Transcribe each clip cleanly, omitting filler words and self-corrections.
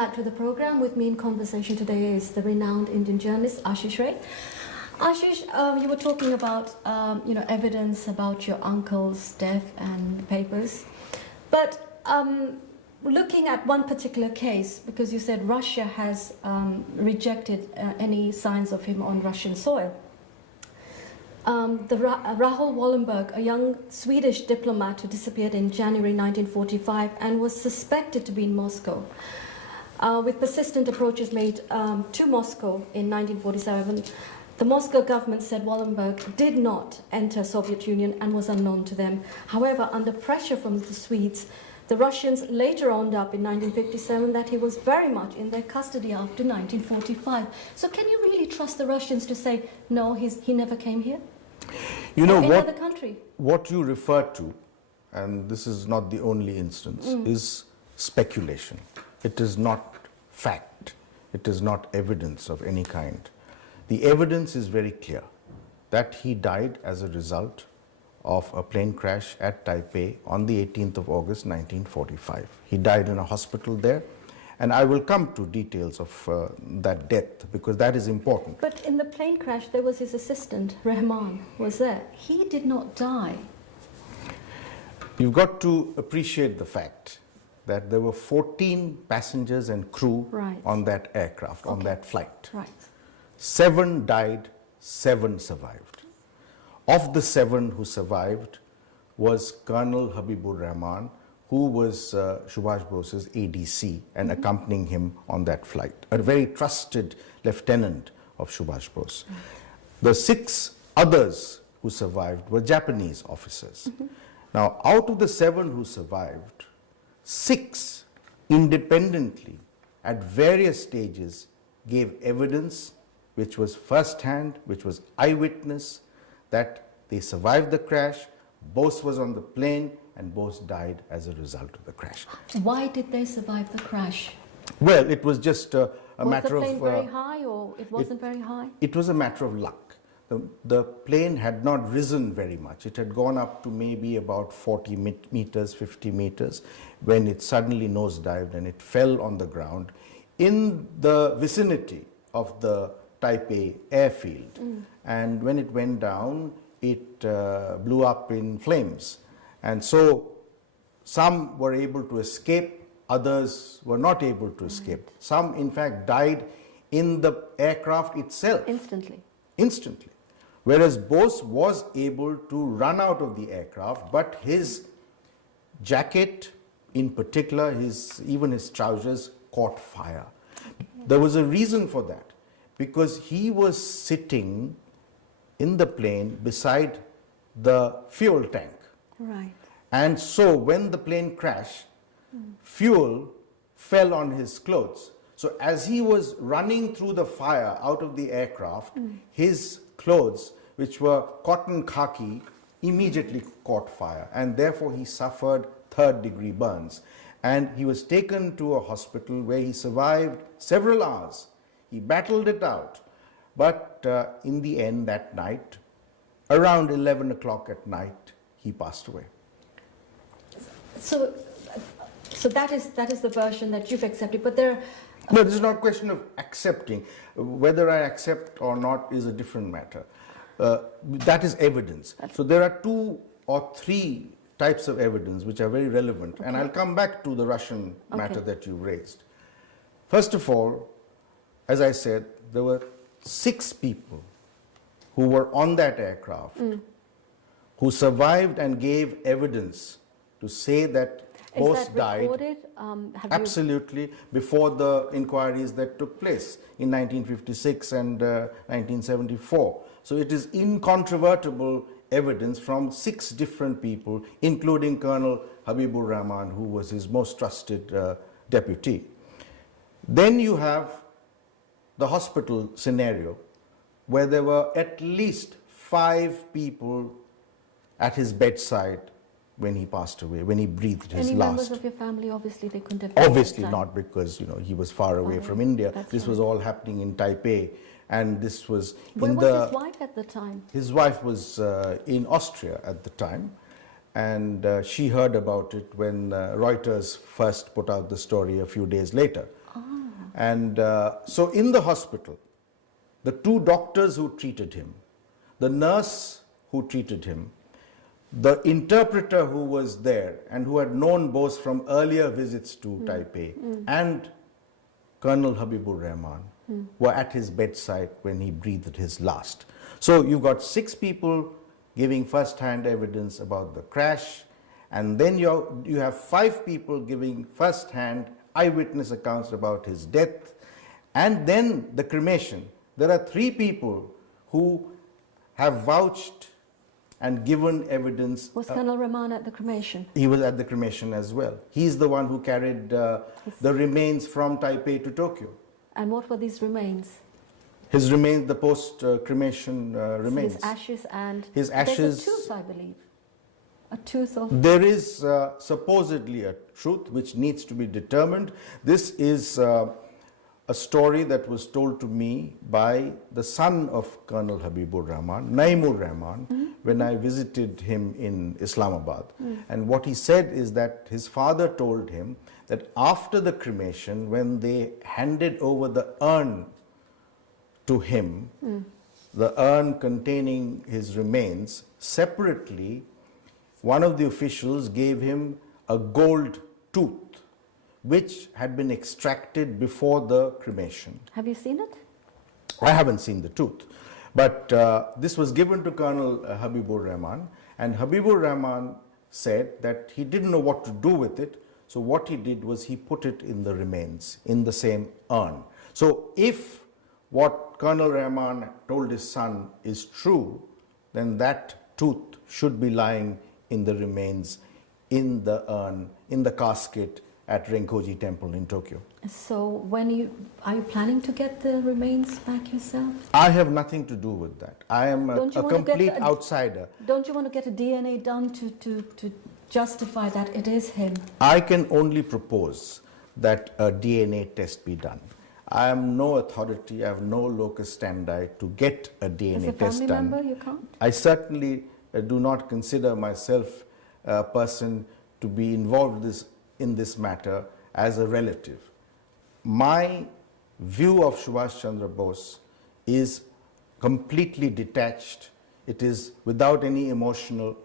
back to the program. With me in conversation today is the renowned Indian journalist AshishRay. Ashish, you were talking about evidence about your uncle's death and papers, but looking at one particular case, because you said Russia has rejected any signs of him on Russian soil. Rahul Wallenberg, a young Swedish diplomat who disappeared in January 1945 and was suspected to be in Moscow, with persistent approaches made to Moscow in 1947. The Moscow government said Wallenberg did not enter Soviet Union and was unknown to them. However, under pressure from the Swedes, the Russians later owned up in 1957 that he was very much in their custody after 1945. So can you really trust the Russians to say, no, he never came here? You know, other country? What you refer to, and this is not the only instance, is speculation. It is not fact. It is not evidence of any kind. The evidence is very clear that he died as a result of a plane crash at Taipei on the 18th of August 1945. He died in a hospital there, and I will come to details of that death because that is important. But in the plane crash there was his assistant, Rahman, was there. He did not die. You've got to appreciate the fact that there were 14 passengers and crew on that aircraft, on that flight. Right. 7 died, 7 survived. Of the 7 who survived was Colonel Habibur Rahman, who was Subhash Bose's ADC and accompanying him on that flight, a very trusted lieutenant of Subhash Bose. The 6 others who survived were Japanese officers. Now, out of the 7 who survived, 6 independently at various stages gave evidence which was first-hand, which was eyewitness, that they survived the crash, Bose was on the plane, and Bose died as a result of the crash. Why did they survive the crash? Well, it was just a matter of... Was the plane very high or it wasn't very high? It was a matter of luck. The plane had not risen very much. It had gone up to maybe about 40 meters, 50 meters, when it suddenly nosedived and it fell on the ground in the vicinity of the Taipei airfield. And when it went down, it blew up in flames. And so some were able to escape, others were not able to escape. Some, in fact, died in the aircraft itself. Instantly. Whereas Bose was able to run out of the aircraft, but his jacket, in particular, even his trousers, caught fire. There was a reason for that, because he was sitting in the plane beside the fuel tank. Right. And so when the plane crashed, fuel fell on his clothes. So as he was running through the fire out of the aircraft, his clothes, which were cotton khaki, immediately caught fire, and therefore he suffered third-degree burns. And he was taken to a hospital where he survived several hours. He battled it out, but in the end that night, around 11 o'clock at night, he passed away. So that is the version that you've accepted, but there... No, this is not a question of accepting. Whether I accept or not is a different matter. That is evidence. So there are 2 or 3 types of evidence which are very relevant, and I'll come back to the Russian matter that you raised. First of all, as I said, there were 6 people who were on that aircraft who survived and gave evidence to say that Bose died. Absolutely, before the inquiries that took place in 1956 and 1974. So it is incontrovertible evidence from 6 different people, including Colonel Habibur Rahman, who was his most trusted deputy. Then you have the hospital scenario, where there were at least 5 people at his bedside when he passed away, when he breathed his last. Any members of your family? Obviously they couldn't have... Obviously not, because he was far away from India. This was all happening in Taipei, and this was Where was his wife at the time? His wife was in Austria at the time, and she heard about it when Reuters first put out the story a few days later. And so in the hospital, the two doctors who treated him, the nurse who treated him, the interpreter who was there and who had known Bose from earlier visits to Taipei, and Colonel Habibur Rahman were at his bedside when he breathed his last. So you've got 6 people giving first-hand evidence about the crash, and then you have 5 people giving first-hand eyewitness accounts about his death, and then the cremation. There are 3 people who have vouched and given evidence. Was Colonel Rahman at the cremation? He was at the cremation as well. He's the one who carried the remains from Taipei to Tokyo. And what were these remains? His remains, the post-cremation remains. So his ashes and... His ashes... There's a tooth, I believe. A tooth of... There is supposedly a truth which needs to be determined. This is a story that was told to me by the son of Colonel Habibur Rahman, Naimur Rahman, when I visited him in Islamabad. And what he said is that his father told him that after the cremation, when they handed over the urn to him, the urn containing his remains, separately, one of the officials gave him a gold tooth, which had been extracted before the cremation. Have you seen it? I haven't seen the tooth, but this was given to Colonel Habibur Rahman, and Habibur Rahman said that he didn't know what to do with it, so what he did was he put it in the remains, in the same urn. So if what Colonel Rahman told his son is true, then that tooth should be lying in the remains, in the urn, in the casket at Renkoji Temple in Tokyo. So when are you planning to get the remains back yourself? I have nothing to do with that. I am a complete outsider. Don't you want to get a DNA done to justify that it is him? I can only propose that a DNA test be done. I am no authority, I have no locus standi to get a DNA test done. As a family member, you can't? I certainly do not consider myself a person to be involved in this matter as a relative. My view of Subhash Chandra Bose is completely detached. It is without any emotion,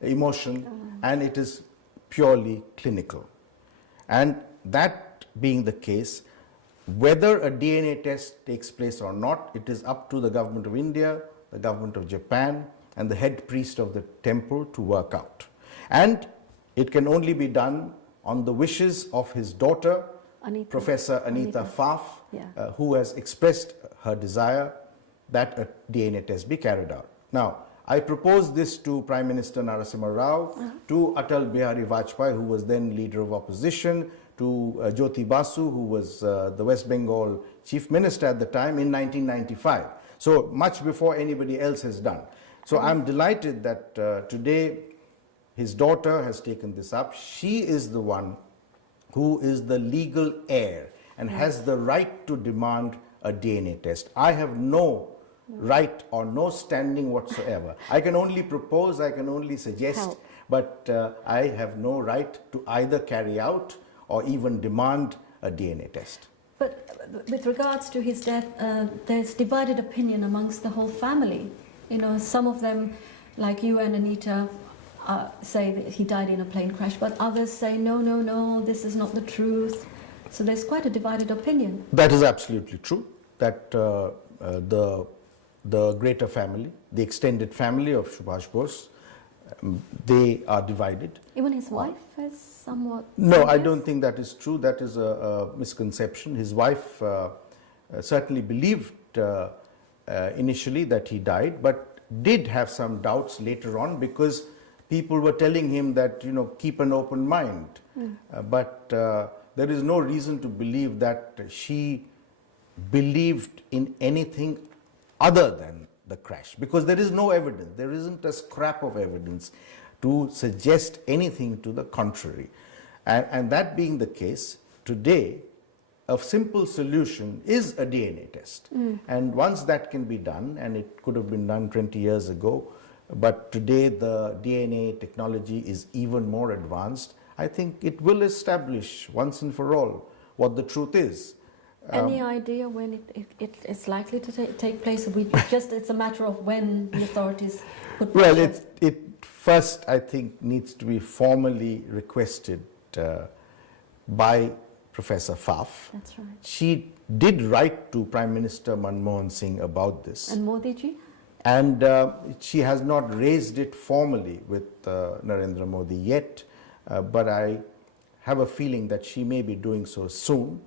and it is purely clinical. And that being the case, whether a DNA test takes place or not, it is up to the government of India, the government of Japan, and the head priest of the temple to work out. And it can only be done on the wishes of his daughter, Professor Anita Faf, who has expressed her desire that a DNA test be carried out. Now, I propose this to Prime Minister Narasimha Rao, to Atal Bihari Vajpayee, who was then leader of opposition, to Jyoti Basu, who was the West Bengal chief minister at the time in 1995. So much before anybody else has done. So I'm delighted that today his daughter has taken this up. She is the one who is the legal heir and has the right to demand a DNA test. I have no right or no standing whatsoever. I can only propose, I can only suggest, but I have no right to either carry out or even demand a DNA test. But with regards to his death, there's divided opinion amongst the whole family. You know, some of them, like you and Anita, say that he died in a plane crash, but others say, no, this is not the truth. So there's quite a divided opinion. That is absolutely true, that the greater family, the extended family of Subhash Bose, they are divided. Even his wife is somewhat... No, I don't think that is true. That is a misconception. His wife certainly believed initially that he died, but did have some doubts later on because people were telling him that, you know, keep an open mind. But there is no reason to believe that she believed in anything other than the crash, because there is no evidence. There isn't a scrap of evidence to suggest anything to the contrary. And that being the case, today, a simple solution is a DNA test. And once that can be done, and it could have been done 20 years ago, but today the DNA technology is even more advanced, I think it will establish once and for all what the truth is. Any idea when it is likely to take place? It's a matter of when the authorities put Well, pressure. it first, I think, needs to be formally requested by Professor Faf. That's right. She did write to Prime Minister Manmohan Singh about this. And Modi ji? And she has not raised it formally with Narendra Modi yet, but I have a feeling that she may be doing so soon.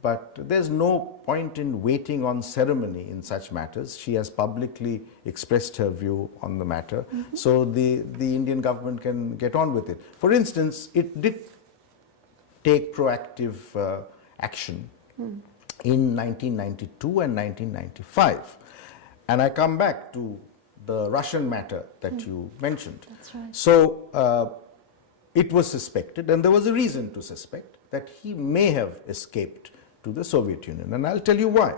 But there's no point in waiting on ceremony in such matters. She has publicly expressed her view on the matter, so the Indian government can get on with it. For instance, it did take proactive action in 1992 and 1995. And I come back to the Russian matter that you mentioned. That's right. So it was suspected, and there was a reason to suspect, that he may have escaped to the Soviet Union. And I'll tell you why.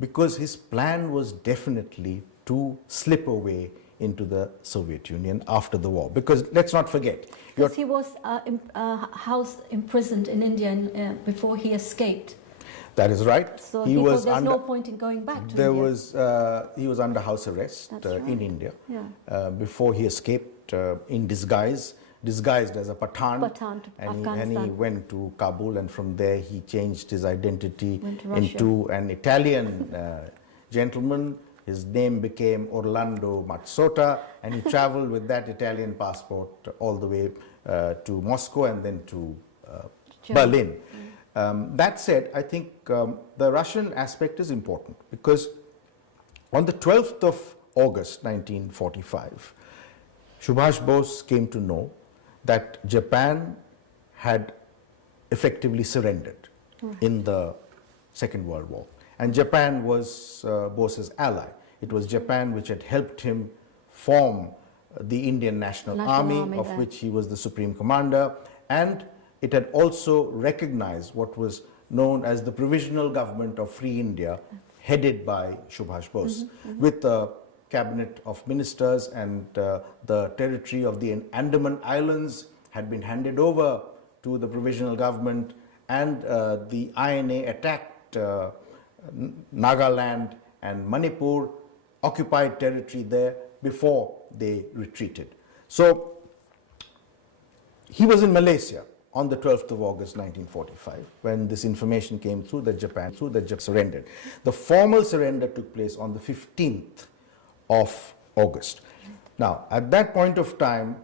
Because his plan was definitely to slip away into the Soviet Union after the war. Because let's not forget, Because he was house imprisoned in India before he escaped. that is right. So he he was thought there's under, no point in going back to there India. was he was under house arrest That's in right. India Yeah. before he escaped in disguised as a Pathan, Pathan to and he Afghanistan. went to Kabul, and from there he changed his identity Went to Russia. into an Italian gentleman. His name became Orlando Mazzotta, and he traveled with that Italian passport all the way to Moscow and then to Berlin. That said, I think the Russian aspect is important, because on the 12th of August 1945, Subhash Bose came to know that Japan had effectively surrendered in the Second World War. And Japan was Bose's ally. It was Japan which had helped him form the Indian National Army, of there. which he was the supreme commander, and it had also recognized what was known as the Provisional Government of Free India, headed by Subhash Bose, with a cabinet of ministers, and the territory of the Andaman Islands had been handed over to the provisional government, and the INA attacked Nagaland and Manipur, occupied territory there before they retreated. So he was in Malaysia on the 12th of August 1945 when this information came through that Japan surrendered. The formal surrender took place on the 15th of August. Now, at that point of time,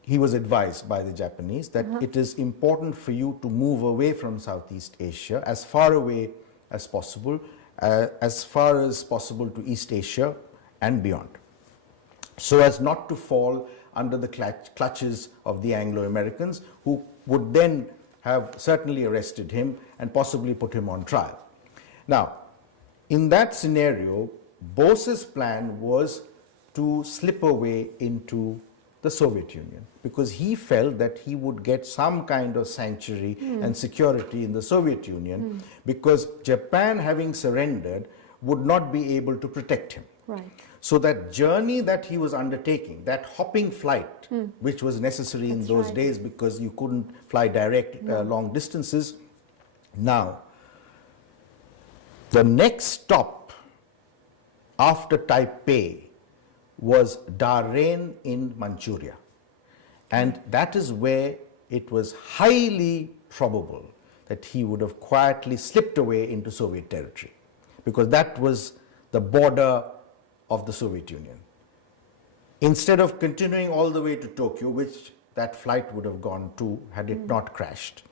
he was advised by the Japanese that it is important for you to move away from Southeast Asia, as far away as possible to East Asia and beyond, so as not to fall under the clutches of the Anglo-Americans, who would then have certainly arrested him and possibly put him on trial. Now, in that scenario, Bose's plan was to slip away into the Soviet Union, because he felt that he would get some kind of sanctuary and security in the Soviet Union, because Japan, having surrendered, would not be able to protect him. Right. So that journey that he was undertaking, that hopping flight, which was necessary in those days because you couldn't fly direct long distances. Now, the next stop after Taipei was Daren in Manchuria. And that is where it was highly probable that he would have quietly slipped away into Soviet territory, because that was the border of the Soviet Union. Instead of continuing all the way to Tokyo, which that flight would have gone to had it not crashed,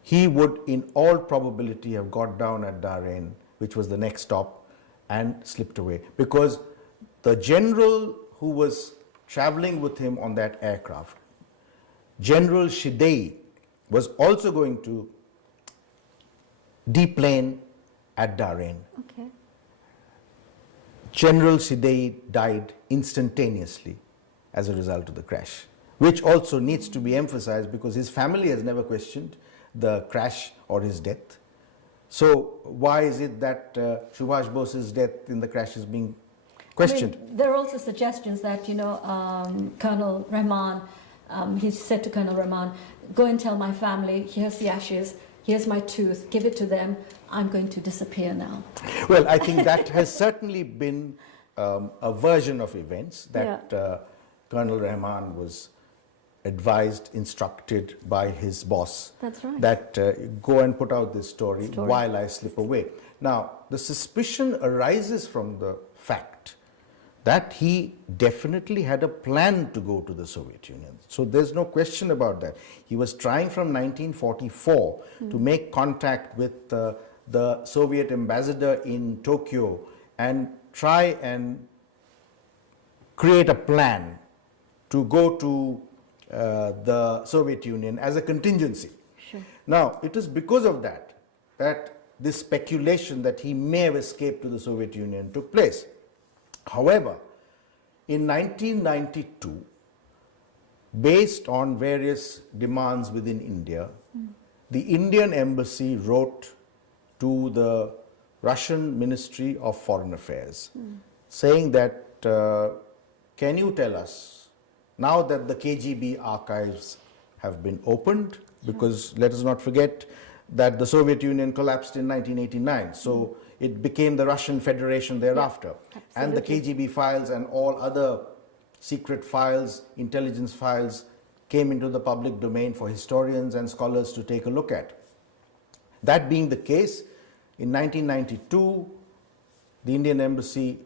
he would in all probability have got down at Daren, which was the next stop, and slipped away, because the general who was traveling with him on that aircraft, General Shidei, was also going to deplane at Daren. Okay. General Shidei died instantaneously as a result of the crash, which also needs to be emphasized because his family has never questioned the crash or his death. So why is it that Subhash Bose's death in the crash is being questioned? I mean, there are also suggestions that, Colonel Rahman, he said to Colonel Rahman, go and tell my family, here's the ashes, here's my tooth, give it to them, I'm going to disappear now. Well, I think that has certainly been a version of events that Colonel Rahman was advised, instructed by his boss. That's right. That go and put out this story while I slip away. Now, the suspicion arises from the fact that he definitely had a plan to go to the Soviet Union. So there's no question about that. He was trying from 1944 to make contact with the Soviet ambassador in Tokyo and try and create a plan to go to the Soviet Union as a contingency. Sure. Now, it is because of that this speculation that he may have escaped to the Soviet Union took place. However, in 1992, based on various demands within India, the Indian embassy wrote to the Russian Ministry of Foreign Affairs saying that, can you tell us, now that the KGB archives have been opened, because let us not forget that the Soviet Union collapsed in 1989, so it became the Russian Federation thereafter. And the KGB files and all other secret files, intelligence files, came into the public domain for historians and scholars to take a look at. That being the case, in 1992, the Indian embassy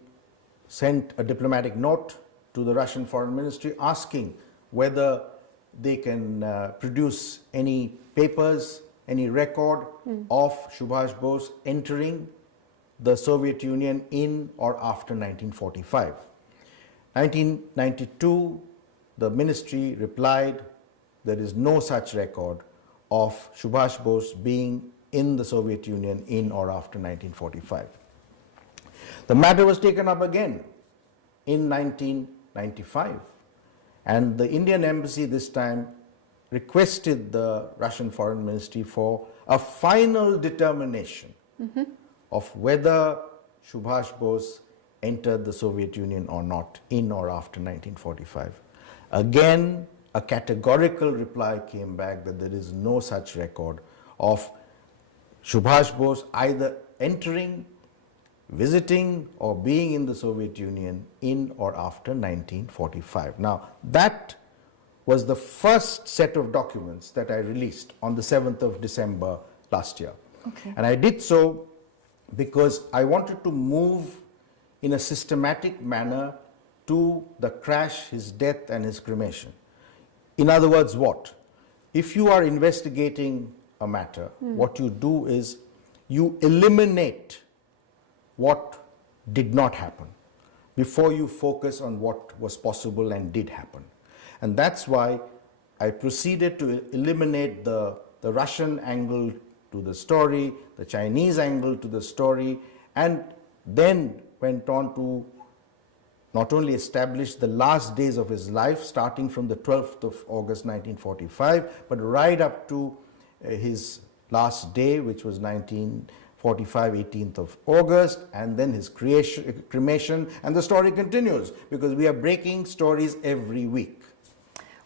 sent a diplomatic note to the Russian Foreign Ministry asking whether they can produce any papers, any record of Subhash Bose entering the Soviet Union in or after 1945. 1992, the ministry replied, there is no such record of Subhash Bose being in the Soviet Union in or after 1945. The matter was taken up again in 1995, and the Indian embassy this time requested the Russian Foreign Ministry for a final determination of whether Subhash Bose entered the Soviet Union or not in or after 1945. Again, a categorical reply came back that there is no such record of Subhash Bose either entering, visiting, or being in the Soviet Union in or after 1945. Now, that was the first set of documents that I released on the 7th of December last year. Okay. And I did so because I wanted to move in a systematic manner to the crash, his death, and his cremation. In other words, what? If you are investigating a matter, what you do is you eliminate what did not happen before you focus on what was possible and did happen. And that's why I proceeded to eliminate the Russian angle to the story, the Chinese angle to the story, and then went on to not only establish the last days of his life, starting from the 12th of August 1945, but right up to his last day, which was 1945, 18th of August, and then his cremation, and the story continues, because we are breaking stories every week.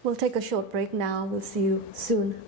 We'll take a short break now. We'll see you soon.